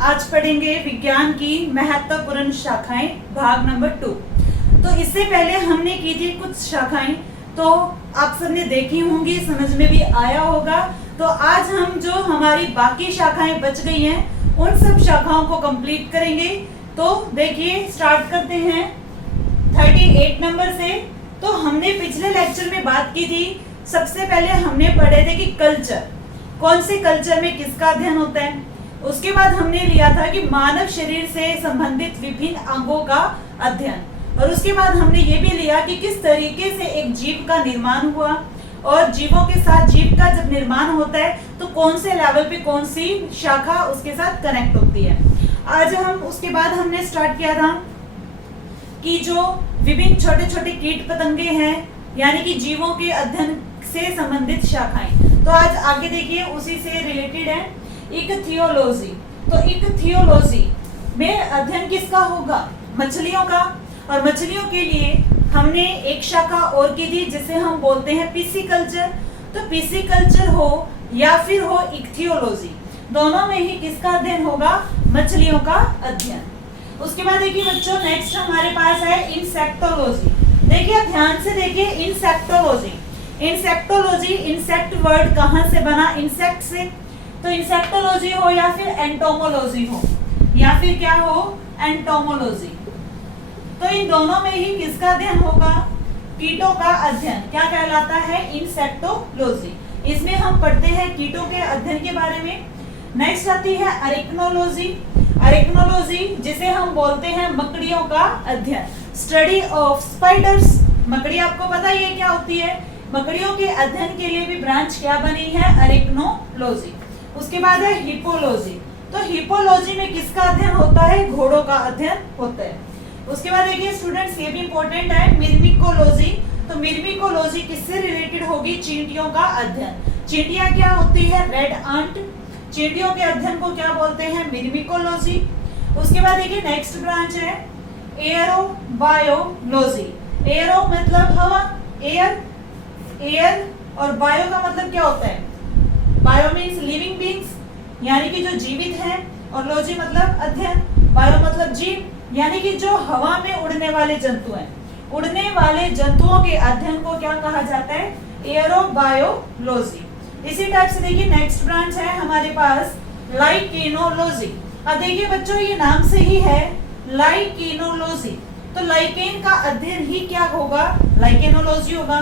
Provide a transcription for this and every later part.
आज पढ़ेंगे विज्ञान की महत्वपूर्ण शाखाएं भाग नंबर 2। तो इससे पहले हमने की थी कुछ शाखाएं, तो आप सबने देखी होंगी, समझ में भी आया होगा। तो आज हम जो हमारी बाकी शाखाएं बच गई हैं उन सब शाखाओं को कंप्लीट करेंगे। तो देखिए स्टार्ट करते हैं 38 नंबर से। तो हमने पिछले लेक्चर में बात की थी, सबसे पहले हमने पढ़े थे कि कल्चर, कौन से कल्चर में किसका अध्ययन होता है। उसके बाद हमने लिया था कि मानव शरीर से संबंधित विभिन्न अंगों का अध्ययन, और उसके बाद हमने ये भी लिया कि किस तरीके से एक जीव का निर्माण हुआ, और जीवों के साथ जीव का जब निर्माण होता है तो कौन से लेवल पे कौन सी शाखा उसके साथ कनेक्ट होती है। आज हम उसके बाद हमने स्टार्ट किया था कि जो विभिन्न छोटे छोटे कीट पतंगे हैं, यानी कि जीवों के अध्ययन से संबंधित शाखाएं। तो आज आगे देखिए उसी से रिलेटेड है इक्थियोलॉजी। तो इक्थियोलॉजी में अध्ययन किसका होगा? मछलियों का। और मछलियों के लिए हमने एक शाखा और की थी जिसे हम बोलते हैं पिसिकल्चर। तो पिसिकल्चर हो या फिर हो इक्थियोलॉजी, दोनों में ही किसका अध्ययन होगा? मछलियों का अध्ययन। उसके बाद देखिए बच्चों, नेक्स्ट हमारे पास है इंसेक्टोलॉजी। देखिए ध्यान से देखिए, इंसेक्टोलॉजी। इंसेक्टोलॉजी, इंसेक्ट वर्ड कहाँ से बना? इंसेक्ट से। तो इंसेक्टोलॉजी हो या फिर एंटोमोलॉजी हो, या फिर क्या हो? एंटोमोलॉजी। तो इन दोनों में ही किसका अध्ययन होगा? कीटों का अध्ययन। क्या कहलाता है? इंसेक्टोलॉजी। इसमें हम पढ़ते हैं कीटों के अध्ययन के बारे में। नेक्स्ट आती है अरेक्नोलॉजी। अरेक्नोलॉजी जिसे हम बोलते हैं मकड़ियों का अध्ययन, स्टडी ऑफ स्पाइडर्स। मकड़ी आपको पता है ये क्या होती है? मकड़ियों के अध्ययन के लिए भी ब्रांच क्या बनी है? अरेक्नोलॉजी। उसके बाद है हिपोलॉजी। तो हिपोलॉजी में किसका अध्ययन होता है? घोड़ों का अध्ययन होता है। उसके बाद देखिए स्टूडेंट्स, ये भी इंपॉर्टेंट है, मिर्मिकोलॉजी। तो मिर्मिकोलॉजी किससे रिलेटेड होगी? चींटियों का अध्ययन। चींटियां क्या होती है? Red ant. चींटियों के अध्ययन को क्या बोलते हैं? मिर्मिकोलॉजी। उसके बाद देखिए नेक्स्ट ब्रांच है एयरोबायोलॉजी। एयरो मतलब हवा, एयर, एयर, और बायो का मतलब क्या होता है? बायो मीन्स लिविंग बींग्स, यानी कि जो जीवित हैं, और लॉजी मतलब अध्ययन। बायो मतलब जीव, यानी कि जो हवा में उड़ने वाले जंतु हैं। उड़ने वाले जंतुओं के अध्ययन को क्या कहा जाता है? एयरोबायोलॉजी। इसी टाइप से देखिए नेक्स्ट ब्रांच है हमारे पास लाइकेनोलॉजी। अब देखिए बच्चों, ये नाम से ही है लाइकेनोलॉजी। तो लाइकेन का अध्ययन ही क्या होगा? लाइकेनोलॉजी होगा।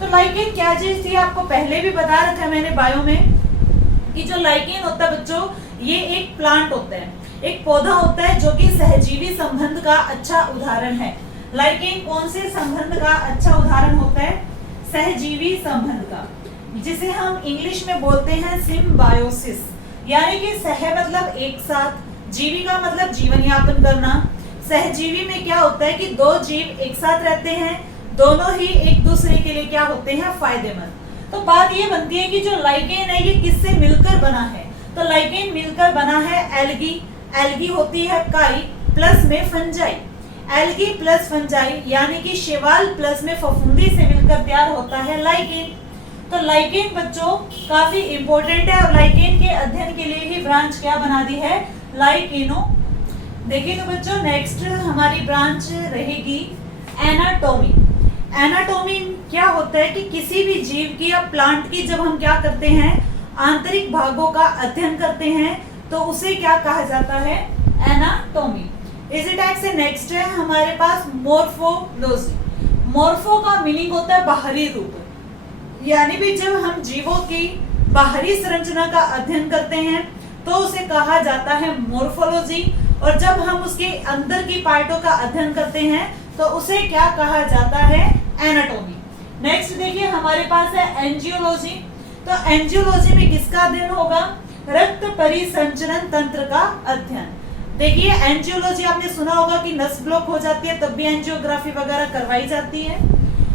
तो लाइकेन क्या चीज थी? आपको पहले भी बता रखा है मैंने बायो में कि जो लाइकेन होता है बच्चों, ये एक प्लांट होता है, एक पौधा होता है जो कि सहजीवी संबंध का अच्छा उदाहरण है। लाइकेन कौन से संबंध का अच्छा उदाहरण होता है? सहजीवी संबंध का, जिसे हम इंग्लिश में बोलते हैं सिम्बायोसिस। यानी कि सह मतलब एक साथ, जीवी का मतलब जीवन यापन करना। सहजीवी में क्या होता है कि दो जीव एक साथ रहते हैं, दोनों ही एक दूसरे के लिए क्या होते हैं? फायदेमंद। तो बात ये बनती है कि जो लाइकेन है ये किससे मिलकर बना है? तो लाइकेन मिलकर बना है एल्गी। एल्गी होती है काई, प्लस में फंजाई। एल्गी प्लस फंजाई यानी कि शैवाल प्लस में फफूंदी से मिलकर तैयार होता है लाइकेन। तो लाइकेन बच्चों काफी इंपॉर्टेंट है, और लाइकेन के अध्ययन के लिए ही ब्रांच क्या बना दी है? लाइकेनो। देखिए तो बच्चों नेक्स्ट हमारी ब्रांच रहेगी एनाटॉमी। एनाटॉमी क्या होता है कि किसी भी जीव की या प्लांट की जब हम क्या करते हैं? आंतरिक भागों का अध्ययन करते हैं, तो उसे क्या कहा जाता है? एनाटॉमी। इसी टाइप से नेक्स्ट है हमारे पास मॉर्फोलॉजी। मॉर्फो का मीनिंग होता है बाहरी रूप, यानी भी जब हम जीवों की बाहरी संरचना का अध्ययन करते हैं तो उसे कहा जाता है मॉर्फोलॉजी, और जब हम उसके अंदर की पार्टों का अध्ययन करते हैं तो उसे क्या कहा जाता है? एनाटॉमी। नेक्स्ट देखिए हमारे पास है एंजियोलॉजी। तो एंजियोलॉजी में किसका अध्ययन होगा? रक्त परिसंचरण तंत्र का अध्ययन। देखिए एंजियोलॉजी आपने सुना होगा कि नस ब्लॉक हो जाती है तब भी एंजियोग्राफी वगैरह करवाई जाती है।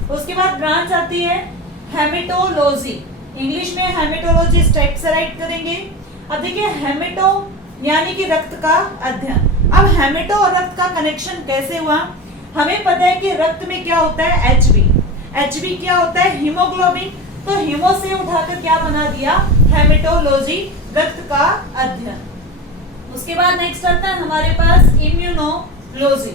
उसके बाद ब्रांच आती है हेमेटोलॉजी। इंग्लिश में हेमेटोलॉजी स्टेप से राइट करेंगे। अब देखिए हेमेटो यानी कि रक्त का अध्ययन। अब हेमेटो और रक्त का कनेक्शन कैसे हुआ? हमें पता है कि रक्त में क्या होता है? Hb। Hb क्या होता है? हीमोग्लोबिन। तो हीमो से उठाकर क्या बना दिया? हेमेटोलॉजी, रक्त का अध्ययन। उसके बाद नेक्स्ट आता है हमारे पास इम्यूनोलॉजी।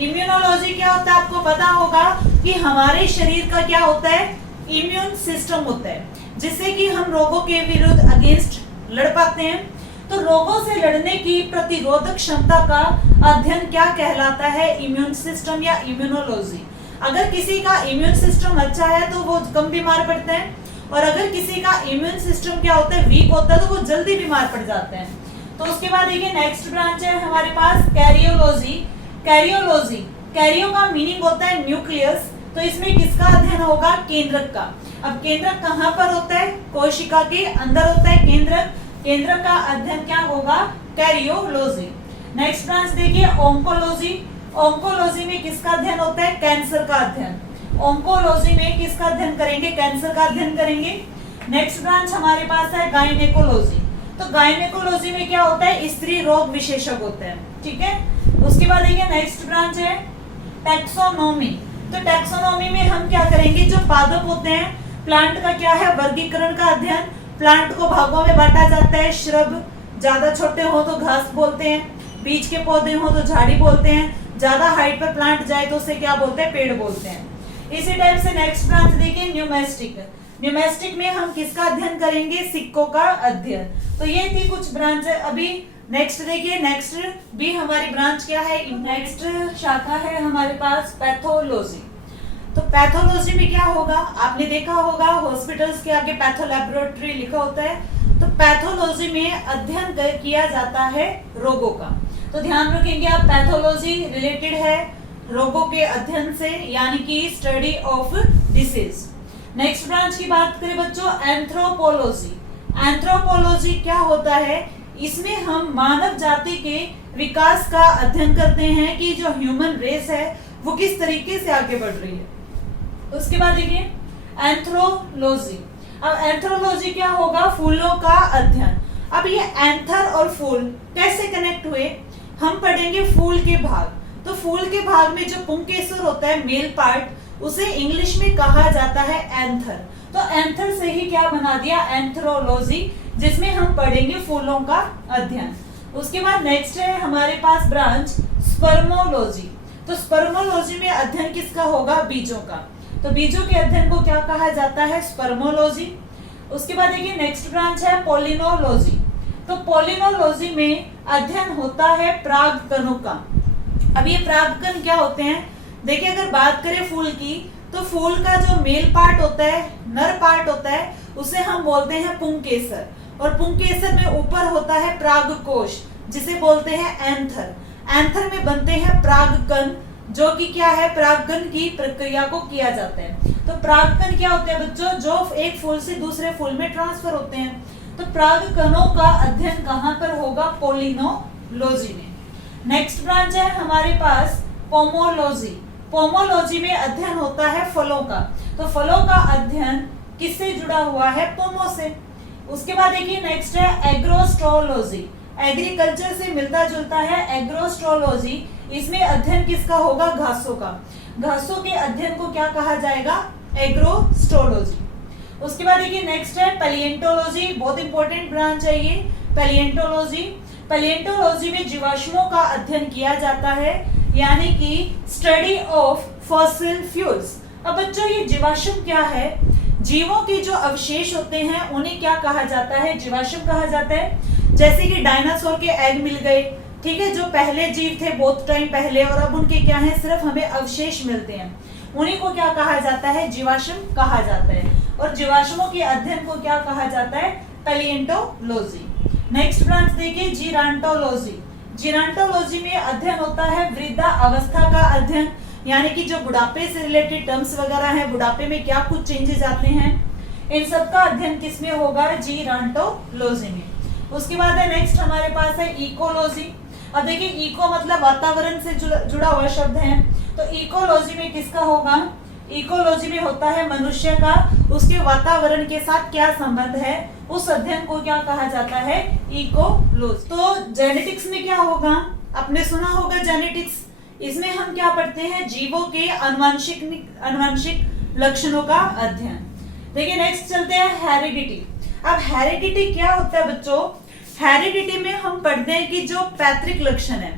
इम्यूनोलॉजी क्या होता है आपको पता होगा कि हमारे शरीर का क्या होता है, इम्यून सिस्टम होता है, जिससे कि हम रोगों के विरुद्ध अगेंस्ट लड़ पाते हैं। तो रोगों से लड़ने की प्रतिरोधक क्षमता का अध्ययन क्या कहलाता है, इम्यून सिस्टम या इम्यूनोलॉजी। अगर किसी का इम्यून सिस्टम अच्छा है तो वो कम बीमार पड़ते हैं, और अगर किसी का इम्यून सिस्टम क्या होता है, वीक होता है, तो वो जल्दी बीमार पड़ जाते हैं। तो उसके बाद देखिए नेक्स्ट ब्रांच है हमारे पास कैरियोलॉजी। कैरियोलॉजी, कैरियो का मीनिंग होता है न्यूक्लियस, तो इसमें किसका अध्ययन होगा, केंद्रक का। अब केंद्रक कहाँ पर होता है, कोशिका के अंदर होता है केंद्रक। केंद्रक का अध्ययन क्या होगा, कैरियोलॉजी। नेक्स्ट ब्रांच देखिए ओंकोलॉजी। ओंकोलॉजी में किसका अध्ययन होता है, कैंसर का अध्ययन। ओंकोलॉजी में किसका अध्ययन करेंगे, कैंसर का अध्ययन करेंगे। नेक्स्ट ब्रांच हमारे पास है गायनेकोलॉजी। तो गायनेकोलॉजी में क्या होता है, स्त्री रोग विशेषज्ञ होते हैं, ठीक है। उसके बाद देखिए नेक्स्ट ब्रांच है टैक्सोनॉमी। तो टैक्सोनॉमी में हम क्या करेंगे, जो पादप होते हैं, प्लांट का क्या है, वर्गीकरण का अध्ययन। प्लांट को भागों में बांटा जाता है, श्रब, ज्यादा छोटे हो तो घास बोलते हैं, बीज के पौधे हो तो झाड़ी बोलते हैं, ज्यादा हाइट पर प्लांट जाए तो उसे क्या बोलते हैं, पेड़ बोलते हैं। इसी टाइप से नेक्स्ट ब्रांच देखिए न्यूमेस्टिक। न्यूमेस्टिक में हम किसका अध्ययन करेंगे, सिक्कों का अध्ययन। तो ये थी कुछ ब्रांच है। अभी नेक्स्ट देखिए, नेक्स्ट भी हमारी ब्रांच क्या है, नेक्स्ट शाखा है हमारे पास पैथोलॉजी। तो पैथोलॉजी में क्या होगा, आपने देखा होगा हॉस्पिटल्स के आगे पैथो लैबोरेटरी लिखा होता है। तो पैथोलॉजी में अध्ययन किया जाता है रोगों का। तो ध्यान रखेंगे आप, पैथोलॉजी रिलेटेड है रोगों के अध्ययन से, यानी कि study of disease. Next branch की बात करें बच्चों, एंथ्रोपोलॉजी। एंथ्रोपोलॉजी क्या होता है, इसमें हम मानव जाति के विकास का अध्ययन करते हैं कि जो ह्यूमन रेस है वो किस तरीके से आगे बढ़ रही है। उसके बाद देखिए एंथ्रोलॉजी। अब एंथ्रोलॉजी क्या होगा, फूलों का अध्ययन। अब ये एंथर और फूल कैसे कनेक्ट हुए, हम पढ़ेंगे फूल के भाग। तो फूल के भाग में जो पुंकेसर होता है, मेल पार्ट, उसे इंग्लिश में कहा जाता है एंथर। तो एंथर से ही क्या बना दिया, एंथ्रोलॉजी, जिसमें हम पढ़ेंगे फूलों का अध्ययन। उसके बाद नेक्स्ट है हमारे पास ब्रांच स्पर्मोलॉजी। तो स्पर्मोलॉजी में अध्ययन किसका होगा, बीजों का। तो बीजों के अध्ययन को क्या कहा जाता है, स्पर्मोलॉजी। उसके बाद देखिए नेक्स्ट ब्रांच है पोलिनोलॉजी। तो पोलिनोलॉजी में अध्ययन होता है परागकणों का। अब ये परागकण क्या होते हैं, देखिए अगर बात करें फूल की, तो फूल का जो मेल पार्ट होता है, नर पार्ट होता है, उसे हम बोलते हैं पुंकेसर, और पुंकेसर में ऊपर होता है परागकोश, जिसे बोलते हैं एंथर। एंथर में बनते हैं परागकण, जो कि क्या है, परागकण की प्रक्रिया को किया जाता है। तो परागकण क्या होते हैं बच्चों, जो एक फूल से दूसरे फूल में ट्रांसफर होते हैं। तो परागकणों का अध्ययन कहाँ पर होगा, पोलिनोलॉजी में। नेक्स्ट ब्रांच है हमारे पास पोमोलॉजी। पोमोलॉजी में अध्ययन होता है फलों का। तो फलों का अध्ययन किससे जुड़ा हुआ है, पोमो से। उसके बाद देखिए नेक्स्ट है एग्रोस्ट्रोलॉजी। एग्रीकल्चर से मिलता जुलता है एग्रोस्ट्रोलॉजी। इसमें अध्ययन किसका होगा, घासों का। घासों के अध्ययन को क्या कहा जाएगा, एग्रोस्ट्रोलॉजी। उसके बाद देखिए नेक्स्ट है पैलिएंटोलॉजी। बहुत इंपॉर्टेंट ब्रांच है ये पैलिएंटोलॉजी। पैलिएंटोलॉजी में जीवाश्मों का अध्ययन किया जाता है, यानी कि स्टडी ऑफ फॉसिल फ्यूल्स। अब बच्चों ये जीवाश्म क्या है, जीवों के जो अवशेष होते हैं उन्हें क्या कहा जाता है, जीवाश्म कहा जाता है। जैसे कि डायनासोर के एग मिल गए, ठीक है, जो पहले जीव थे बहुत टाइम पहले, और अब उनके क्या है, सिर्फ हमें अवशेष मिलते हैं, उन्हीं को क्या कहा जाता है, जीवाश्म कहा जाता है। और जीवाश्मों के अध्ययन को क्या कहा जाता है, पैलिएंटोलॉजी। नेक्स्ट ब्रांच देखिए जीरांटोलॉजी। जीरांटोलॉजी में अध्ययन होता है वृद्धा अवस्था का अध्ययन, यानी कि जो बुढ़ापे से रिलेटेड टर्म्स वगैरह हैं, बुढ़ापे में क्या कुछ चेंजेस आते हैं, इन सब का अध्ययन किसमें होगा, जीरांटोलॉजी में। उसके बाद है नेक्स्ट हमारे पास है इकोलॉजी। अब देखिए इको मतलब वातावरण से जुड़ा हुआ शब्द है। तो इकोलॉजी में किसका होगा, इकोलॉजी में होता है मनुष्य का, उसके वातावरण के साथ क्या संबंध है, उस अध्ययन को क्या कहा जाता है, इकोलॉजी। तो जेनेटिक्स में क्या होगा, आपने सुना होगा जेनेटिक्स, इसमें हम क्या पढ़ते हैं, जीवों के अनुवांशिक लक्षणों का अध्ययन। देखिए नेक्स्ट चलते हैं हेरिडिटी। अब हेरिडिटी क्या होता है बच्चों, हेरिडिटी में हम पढ़ते हैं कि जो पैतृक लक्षण है,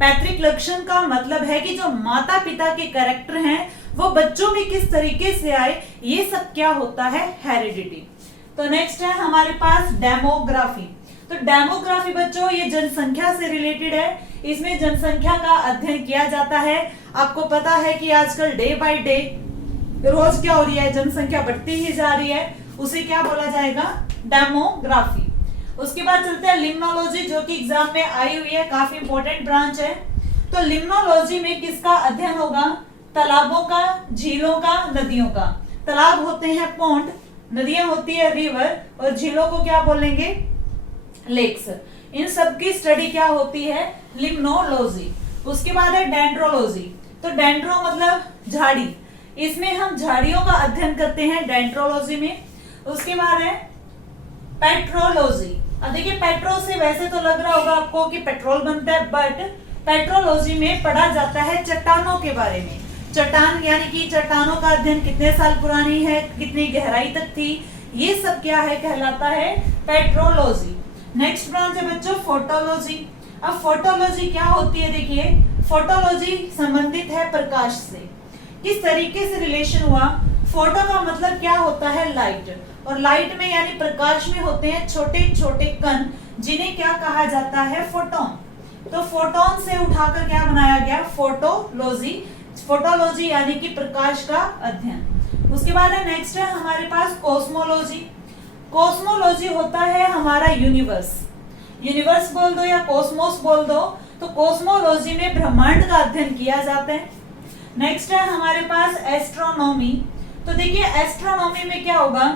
पैतृक लक्षण का मतलब है कि जो माता पिता के कैरेक्टर हैं वो बच्चों में किस तरीके से आए, ये सब क्या होता है, हेरिडिटी। तो नेक्स्ट है हमारे पास डेमोग्राफी। तो डेमोग्राफी बच्चों ये जनसंख्या से रिलेटेड है, इसमें जनसंख्या का अध्ययन किया जाता है। आपको पता है कि आजकल डे बाय डे रोज क्या हो रही है, जनसंख्या बढ़ती ही जा रही है, उसे क्या बोला जाएगा, डेमोग्राफी। उसके बाद चलते हैं लिम्नोलॉजी, जो कि एग्जाम में आई हुई है, काफी इंपॉर्टेंट ब्रांच है। तो लिम्नोलॉजी में किसका अध्ययन होगा, तालाबों का, झीलों का, नदियों का। तालाब होते हैं पॉन्ड, नदियां होती है रिवर, और झीलों को क्या बोलेंगे, लेक्स। इन सब की स्टडी क्या होती है, लिम्नोलॉजी। उसके बाद है डेंड्रोलॉजी। तो डेंड्रो मतलब झाड़ी, इसमें हम झाड़ियों का अध्ययन करते हैं डेंड्रोलॉजी में। उसके बाद है पेट्रोलॉजी। अब देखिए पेट्रो से वैसे तो लग रहा होगा आपको कि पेट्रोल बनता है, बट पेट्रोलॉजी में पढ़ा जाता है चट्टानों के बारे में। चट्टान यानी कि चट्टानों का अध्ययन कितने साल पुरानी है, कितनी गहराई तक थी, ये सब क्या है, कहलाता है पेट्रोलॉजी। नेक्स्ट ब्रांच है बच्चों फोटोलॉजी। अब फोटोलॉजी क्या होती है, देखिए फोटोलॉजी संबंधित है प्रकाश से। किस तरीके से रिलेशन हुआ, फोटो का मतलब क्या होता है, लाइट, और लाइट में यानी प्रकाश में होते हैं छोटे छोटे कण, जिन्हें क्या कहा जाता है, फोटोन। तो फोटोन से उठाकर क्या बनाया गया, फोटोलॉजी। फोटोलॉजी यानी कि प्रकाश का अध्ययन। उसके बाद है नेक्स्ट है हमारे पास कॉस्मोलॉजी। कॉस्मोलॉजी होता है हमारा यूनिवर्स, यूनिवर्स बोल दो या कॉस्मोस बोल दो। तो कॉस्मोलॉजी में ब्रह्मांड का अध्ययन किया जाता है। नेक्स्ट है हमारे पास एस्ट्रोनॉमी। तो देखिए एस्ट्रोनॉमी में क्या होगा,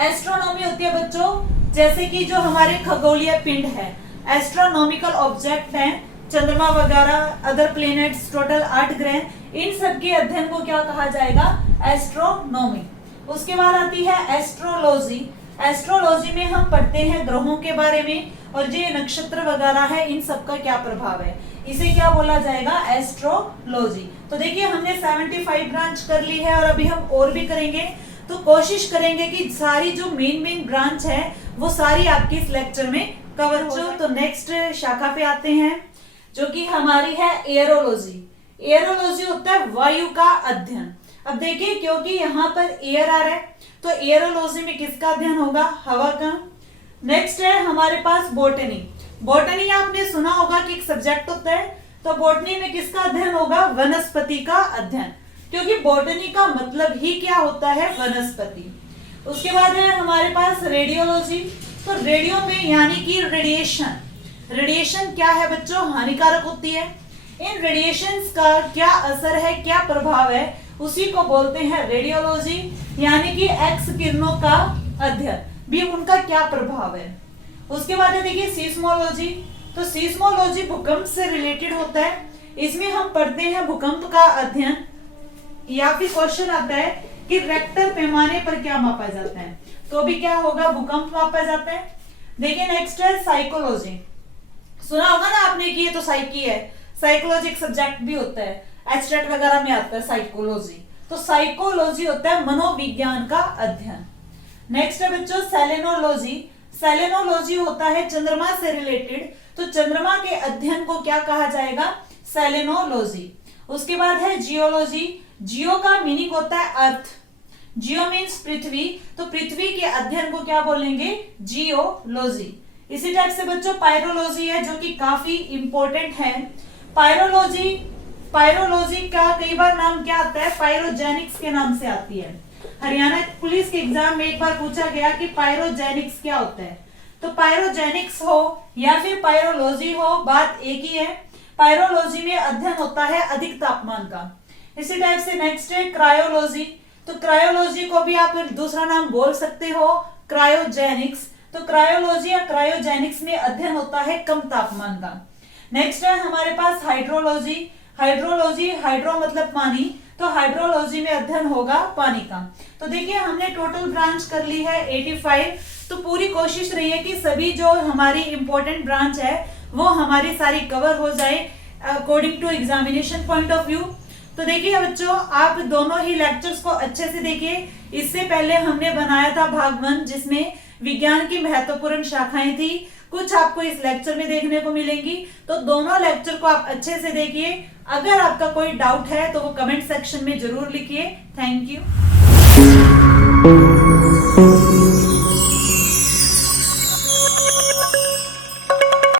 एस्ट्रोनॉमी होती है बच्चों जैसे कि जो हमारे खगोलीय पिंड है, एस्ट्रोनॉमिकल ऑब्जेक्ट हैं, चंद्रमा वगैरह, अदर प्लैनेट्स, टोटल 8 ग्रह, इन सब के अध्ययन को क्या कहा जाएगा, एस्ट्रोनॉमी। उसके बाद आती है एस्ट्रोलॉजी। एस्ट्रोलॉजी में हम पढ़ते हैं ग्रहों के बारे में, और जो नक्षत्र वगैरह है इन सब का क्या प्रभाव है, इसे क्या बोला जाएगा, एस्ट्रोलॉजी। तो देखिए हमने 75 ब्रांच कर ली है, और अभी हम और भी करेंगे। तो कोशिश करेंगे कि सारी जो मेन ब्रांच है वो सारी आपकी इस लेक्चर में कवर हो जाए। तो नेक्स्ट शाखा पे आते हैं जो कि हमारी है एयरोलॉजी। एयरोलॉजी होता है वायु का अध्ययन। अब देखिए क्योंकि यहाँ पर एयर आ रहा है तो एयरोलॉजी में किसका अध्ययन होगा, हवा का। नेक्स्ट है हमारे पास बोटनी। बोटनी आपने सुना होगा कि एक सब्जेक्ट होता है, तो बोटनी में किसका अध्ययन होगा, वनस्पति का अध्ययन, क्योंकि बोटनी का मतलब ही क्या होता है, वनस्पति। उसके बाद है हमारे पास रेडियोलॉजी। तो रेडियो में यानी कि रेडिएशन, रेडिएशन क्या है बच्चों, हानिकारक होती है। इन रेडिएशंस का क्या असर है, क्या प्रभाव है, उसी को बोलते हैं रेडियोलॉजी, यानी कि एक्स किरणों का अध्ययन, भी उनका क्या प्रभाव है। उसके बाद है देखिए सीस्मोलॉजी। तो सीस्मोलॉजी भूकंप से रिलेटेड होता है, इसमें हम पढ़ते हैं भूकंप का अध्ययन, या फिर क्वेश्चन आता है कि रेक्टर पैमाने पर क्या मापा जाता है, तो भी क्या होगा, भूकंप मापा जाता है। देखिए नेक्स्ट है साइकोलॉजी। सुना होगा ना आपने कि ये तो साइकी है, साइकोलॉजी एक सब्जेक्ट भी होता है, एब्स्ट्रैक्ट वगैरह में आता है साइकोलॉजी। तो साइकोलॉजी होता है मनोविज्ञान का अध्ययन। नेक्स्ट है बच्चों सेलेनोलॉजी। सेलेनोलॉजी होता है चंद्रमा से रिलेटेड, तो चंद्रमा के अध्ययन को क्या कहा जाएगा, सेलेनोलॉजी। उसके बाद है जियोलॉजी। जियो का मीनिंग होता है अर्थ, जियो मीन्स पृथ्वी, तो पृथ्वी के अध्ययन को क्या बोलेंगे, जियोलॉजी। इसी टाइप से बच्चों पायरोलॉजी है जो कि काफी इंपॉर्टेंट है। पायरोलॉजी, पायरोलॉजी का कई बार नाम क्या आता है, पायरोजेनिक्स के नाम से आती है। हरियाणा पुलिस के एग्जाम में एक बार पूछा गया कि पायरोजेनिक्स क्या होता है, तो पायरोजेनिक्स हो या फिर पायरोलॉजी हो, बात एक ही है। पायरोलॉजी में अध्ययन होता है अधिक तापमान का। इसी टाइप से नेक्स्ट है क्रायोलॉजी। तो क्रायोलॉजी को भी आप दूसरा नाम बोल सकते हो, क्रायोजेनिक्स। तो क्रायोलॉजी या क्रायोजेनिक्स में अध्ययन होता है कम तापमान का। नेक्स्ट है हमारे पास हाइड्रोलॉजी। हाइड्रोलॉजी, हाइड्रो मतलब पानी, तो हाइड्रोलॉजी में अध्ययन होगा पानी का। तो देखिए हमने टोटल ब्रांच कर ली है 85, तो पूरी कोशिश रही है कि सभी जो हमारी इंपॉर्टेंट ब्रांच है वो हमारी सारी कवर हो जाए according to examination point of view. तो देखिए बच्चों आप दोनों ही लेक्चर्स को अच्छे से देखिए। इससे पहले हमने बनाया था भाग 1 जिसमें विज्ञान की महत्वपूर्ण शाखाएं थी, कुछ आपको इस लेक्चर में देखने को मिलेंगी। तो दोनों लेक्चर को आप अच्छे से देखिए। अगर आपका कोई डाउट है तो वो कमेंट सेक्शन में जरूर लिखिए। Thank you.